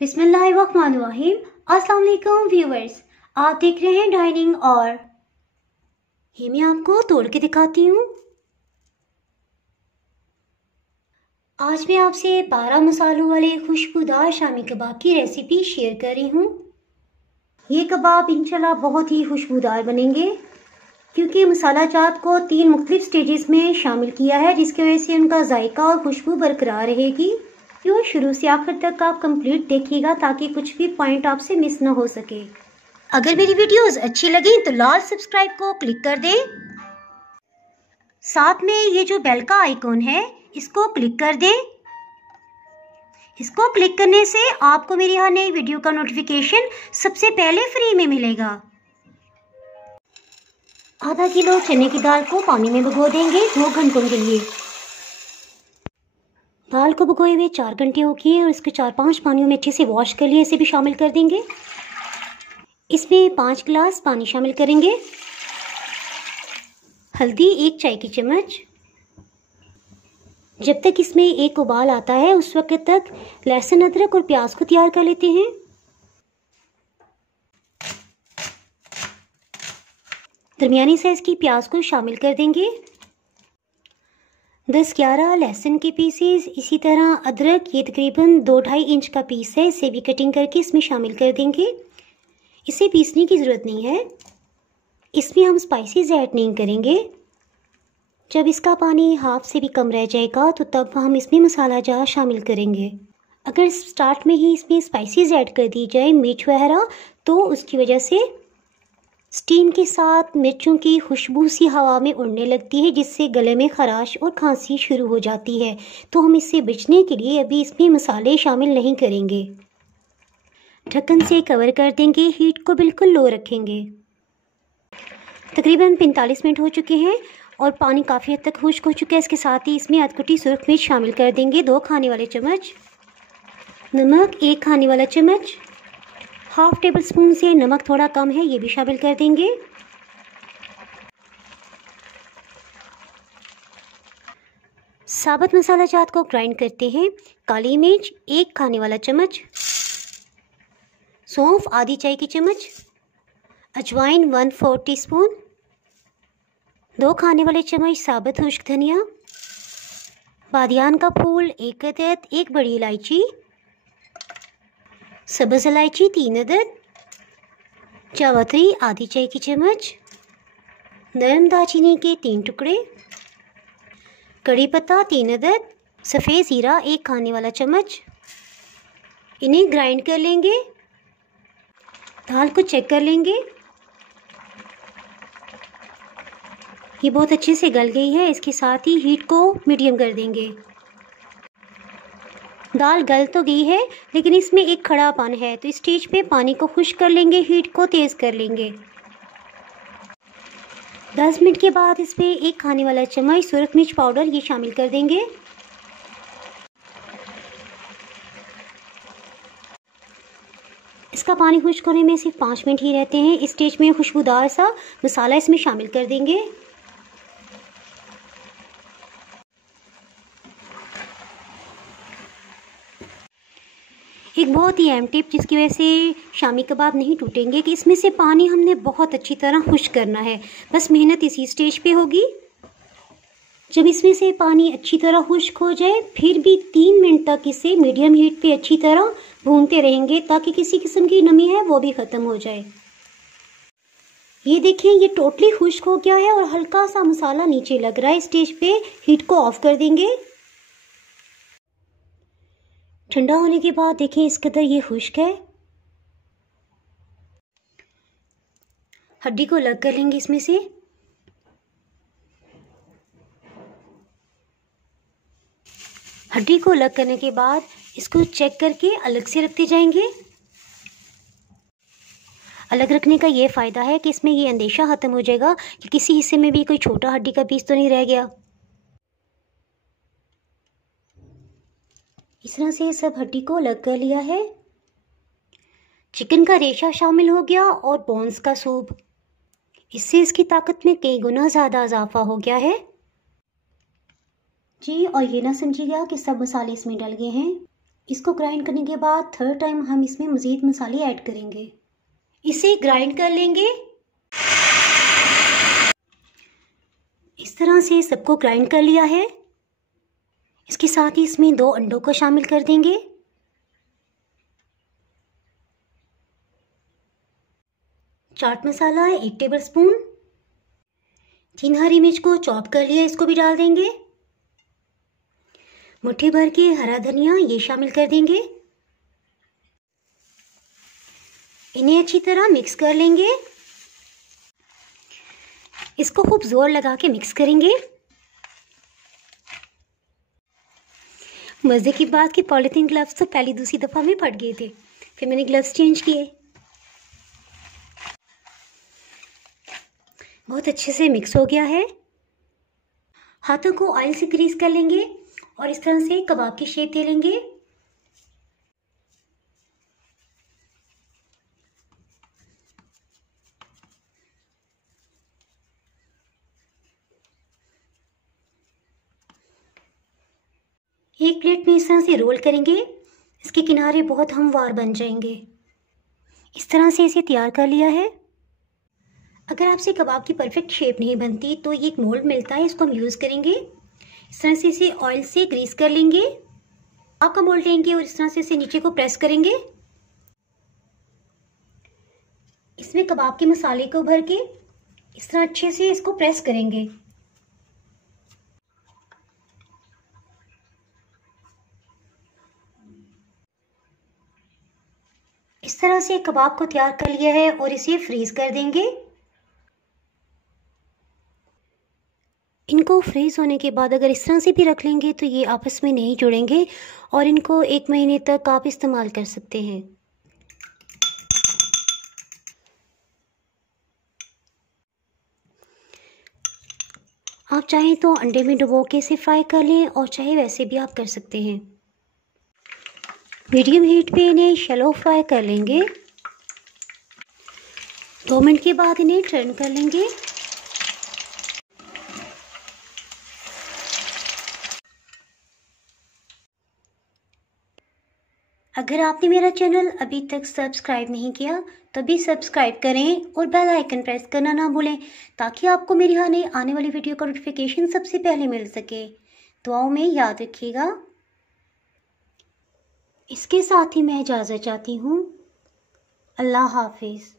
बिस्मिल्लाहिर्रहमानिर्रहीम। अस्सलाम वालेकुम व्यूअर्स, आप देख रहे हैं डाइनिंग और ये मैं आपको तोड़ के दिखाती हूँ। आज मैं आपसे 12 मसालों वाले खुशबूदार शामी कबाब की रेसिपी शेयर कर रही हूँ। ये कबाब इंशाल्लाह बहुत ही खुशबूदार बनेंगे क्योंकि मसाला जात को 3 मुख्तलिफ स्टेजेस में शामिल किया है, जिसकी वजह से उनका जायका और खुशबू बरकरार रहेगी। तो शुरू से आखिर तक आप कंप्लीट देखिएगा ताकि कुछ भी पॉइंट आपसे मिस ना हो सके। अगर मेरी वीडियोस अच्छी लगी तो लाल सब्सक्राइब को क्लिक कर दें। साथ में ये जो बेल का आइकॉन है इसको क्लिक कर दें। इसको क्लिक करने से आपको मेरी हर नई वीडियो का नोटिफिकेशन सबसे पहले फ्री में मिलेगा। आधा किलो चने की दाल को पानी में भिगो देंगे 2 घंटों के लिए। दाल को भिगोए हुए 4 घंटे हो गए और इसके 4-5 पानियों में अच्छे से वॉश कर लिए, इसे भी शामिल कर देंगे। इसमें 5 गिलास पानी शामिल करेंगे। हल्दी 1 चाय की चम्मच। जब तक इसमें एक उबाल आता है उस वक्त तक लहसुन, अदरक और प्याज को तैयार कर लेते हैं। दरमियानी साइज की प्याज को शामिल कर देंगे। 10-11 लहसुन के पीसेस, इसी तरह अदरक, ये तकरीबन 2-2.5 इंच का पीस है, इसे भी कटिंग करके इसमें शामिल कर देंगे। इसे पीसने की ज़रूरत नहीं है। इसमें हम स्पाइसेस ऐड नहीं करेंगे। जब इसका पानी हाफ से भी कम रह जाएगा तो तब हम इसमें मसाला जार शामिल करेंगे। अगर स्टार्ट में ही इसमें स्पाइसेस ऐड कर दी जाए, मिर्च वगैरह, तो उसकी वजह से स्टीम के साथ मिर्चों की खुशबू सी हवा में उड़ने लगती है, जिससे गले में खराश और खांसी शुरू हो जाती है। तो हम इससे बचने के लिए अभी इसमें मसाले शामिल नहीं करेंगे। ढक्कन से कवर कर देंगे, हीट को बिल्कुल लो रखेंगे। तकरीबन 45 मिनट हो चुके हैं और पानी काफ़ी हद तक खुश्क हो चुका है। इसके साथ ही इसमें अधकुटी सुर्ख मिर्च शामिल कर देंगे 2 खाने वाले चम्मच। नमक 1 खाने वाला चम्मच। हाफ टेबल स्पून से नमक थोड़ा कम है, ये भी शामिल कर देंगे। साबुत मसाला जात को ग्राइंड करते हैं। काली मिर्च 1 खाने वाला चम्मच। सौंफ आधी चाय की चम्मच। अजवाइन 1/4 टीस्पून। 2 खाने वाले चम्मच साबुत खुश्क धनिया। बादियान का फूल 1 अदद। 1 बड़ी इलायची। सब्ज़ इलायची 3 अदद। जावित्री आधी चाय की चम्मच। नरम दालचीनी के 3 टुकड़े। कड़ी पत्ता 3 अदद। सफ़ेद ज़ीरा 1 खाने वाला चम्मच। इन्हें ग्राइंड कर लेंगे। दाल को चेक कर लेंगे, ये बहुत अच्छे से गल गई है। इसके साथ ही हीट को मीडियम कर देंगे। दाल गल तो गई है लेकिन इसमें एक खड़ापन है, तो इस स्टेज पे पानी को खुश्क कर लेंगे, हीट को तेज़ कर लेंगे। 10 मिनट के बाद इसमें 1 खाने वाला चम्मच सुरख मिर्च पाउडर ये शामिल कर देंगे। इसका पानी खुश्क होने में सिर्फ 5 मिनट ही रहते हैं। इस स्टेज में खुशबूदार सा मसाला इसमें शामिल कर देंगे। एक बहुत ही अहम टिप जिसकी वजह से शामी कबाब नहीं टूटेंगे कि इसमें से पानी हमने बहुत अच्छी तरह खुश्क करना है। बस मेहनत इसी स्टेज पे होगी। जब इसमें से पानी अच्छी तरह खुश्क हो जाए फिर भी 3 मिनट तक इसे मीडियम हीट पे अच्छी तरह भूनते रहेंगे ताकि किसी किस्म की नमी है वो भी ख़त्म हो जाए। ये देखिए, ये टोटली खुश्क हो गया है और हल्का सा मसाला नीचे लग रहा है। स्टेज पे हीट को ऑफ कर देंगे। ठंडा होने के बाद देखें इस कदर ये खुश्क है। हड्डी को अलग कर लेंगे इसमें से। हड्डी को अलग करने के बाद इसको चेक करके अलग से रखते जाएंगे। अलग रखने का ये फ़ायदा है कि इसमें ये अंदेशा ख़त्म हो जाएगा कि किसी हिस्से में भी कोई छोटा हड्डी का पीस तो नहीं रह गया। इस तरह से सब हड्डी को अलग कर लिया है। चिकन का रेशा शामिल हो गया और बोन्स का सूप। इससे इसकी ताकत में कई गुना ज़्यादा इजाफा हो गया है जी। और ये ना समझिएगा कि सब मसाले इसमें डल गए हैं। इसको ग्राइंड करने के बाद थर्ड टाइम हम इसमें मज़ीद मसाले ऐड करेंगे। इसे ग्राइंड कर लेंगे। इस तरह से सबको ग्राइंड कर लिया है। इसके साथ ही इसमें 2 अंडों को शामिल कर देंगे। चाट मसाला 1 टेबलस्पून, 3 हरी मिर्च को चॉप कर लिया, इसको भी डाल देंगे। मुट्ठी भर के हरा धनिया ये शामिल कर देंगे। इन्हें अच्छी तरह मिक्स कर लेंगे। इसको खूब जोर लगा के मिक्स करेंगे। मज़े की बात कि पॉलीथीन ग्लव्स तो पहली दूसरी दफ़ा में फट गए थे, फिर मैंने ग्लव्स चेंज किए। बहुत अच्छे से मिक्स हो गया है। हाथों को ऑयल से ग्रीस कर लेंगे और इस तरह से कबाब की शेप दे लेंगे। एक प्लेट में इस तरह से रोल करेंगे। इसके किनारे बहुत हमवार बन जाएंगे। इस तरह से इसे तैयार कर लिया है। अगर आपसे कबाब की परफेक्ट शेप नहीं बनती तो ये एक मोल्ड मिलता है, इसको हम यूज़ करेंगे। इस तरह से इसे ऑयल से ग्रीस कर लेंगे। आपका मोल्ड लेंगे और इस तरह से इसे नीचे को प्रेस करेंगे। इसमें कबाब के मसाले को भर के इस तरह अच्छे से इसको प्रेस करेंगे। इस तरह से कबाब को तैयार कर लिया है और इसे फ्रीज कर देंगे। इनको फ्रीज होने के बाद अगर इस तरह से भी रख लेंगे तो ये आपस में नहीं जुड़ेंगे और इनको 1 महीने तक आप इस्तेमाल कर सकते हैं। आप चाहें तो अंडे में डुबो के इसे फ्राई कर लें और चाहे वैसे भी आप कर सकते हैं। मीडियम हीट पे इन्हें शैलो फ्राई कर लेंगे। 2 मिनट के बाद इन्हें टर्न कर लेंगे। अगर आपने मेरा चैनल अभी तक सब्सक्राइब नहीं किया तो भी सब्सक्राइब करें और बेल आइकन प्रेस करना ना भूलें ताकि आपको मेरी आने वाली वीडियो का नोटिफिकेशन सबसे पहले मिल सके। दुआओं में याद रखिएगा। इसके साथ ही मैं इजाज़त चाहती हूँ। अल्लाह हाफिज़।